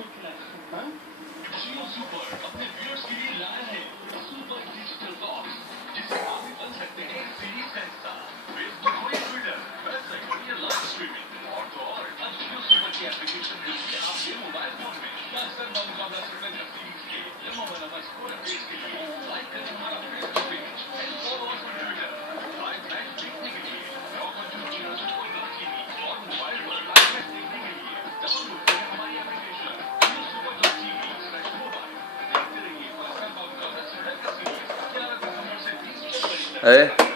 जियो सुपर अपने व्यूअर्स के लिए लाया है सुपर डिजिटल बॉक्स जिससे आप भी बन सकते हैं सीरीज का हिस्सा। फेसबुक हो या ट्विटर, वेबसाइट हो या लाइव स्ट्रीमिंग और तो और अब जियो सुपर की एप्लीकेशन मिलती है आपके मोबाइल फोन में। अक्सर मुकाबला श्रीलंका सीरीज के लम्बा बना स्कोर अपडेट्स के लिए लाइक करें हमारा Facebook page and follow us on Twitter. Live match देखने के लिए log on to Geo super TV और मोबाइल पर लाइव मैच देखने के लिए डाउनलोड करें हमारी एप्लीकेशन जियो सुपर टीवी/मोबाइल। देखते रहिए पाकिस्तान मुकाबला श्रीलंका सीरीज 11 दिसंबर से 20 जनवरी तक।